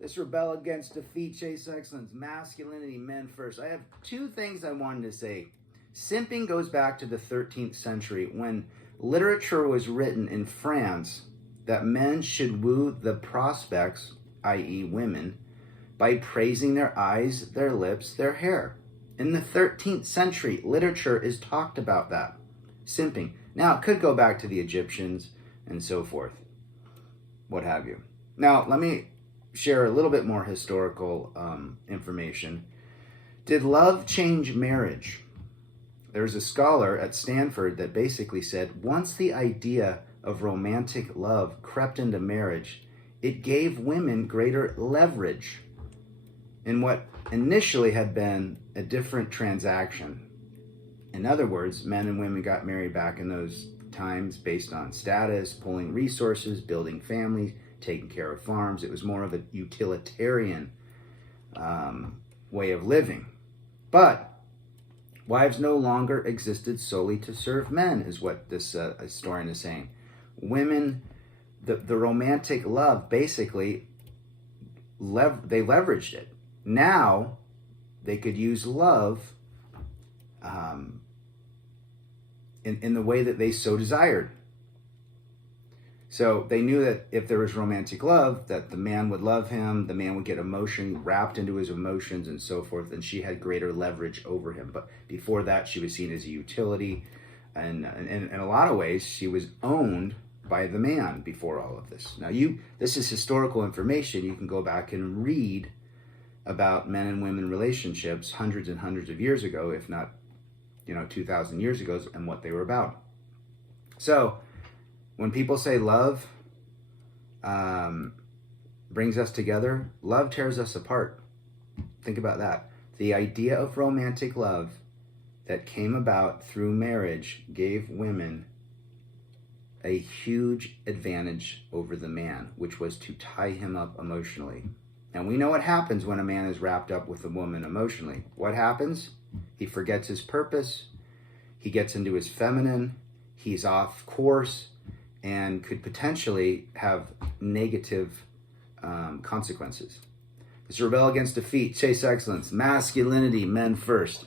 Let's rebel against defeat, chase excellence, masculinity, men first. I have two things I wanted to say. Simping goes back to the 13th century when literature was written in France that men should woo the prospects, i.e., women, by praising their eyes, their lips, their hair. In the 13th century, literature is talked about that. Simping. Now, it could go back to the Egyptians and so forth, what have you. Now, let me share a little bit more historical information. Did love change marriage? There's a scholar at Stanford that basically said once the idea of romantic love crept into marriage, it gave women greater leverage in what initially had been a different transaction. In other words, men and women got married back in those times based on status, pulling resources, building families, taking care of farms. It was more of a utilitarian way of living. But wives no longer existed solely to serve men, is what this historian is saying. Women, the romantic love, basically, they leveraged it. Now, they could use love in the way that they so desired. So they knew that if there was romantic love, that the man would love him, the man would get emotion wrapped into his emotions and so forth, and she had greater leverage over him. But before that, she was seen as a utility, and in a lot of ways, she was owned by the man before all of this. Now, this is historical information. You can go back and read about men and women relationships hundreds and hundreds of years ago, if not 2,000 years ago, and what they were about. So when people say love brings us together, love tears us apart. Think about that. The idea of romantic love that came about through marriage gave women a huge advantage over the man, which was to tie him up emotionally. And we know what happens when a man is wrapped up with a woman emotionally. What happens? He forgets his purpose. He gets into his feminine. He's off course and could potentially have negative consequences. Let's rebel against defeat, chase excellence, masculinity, men first.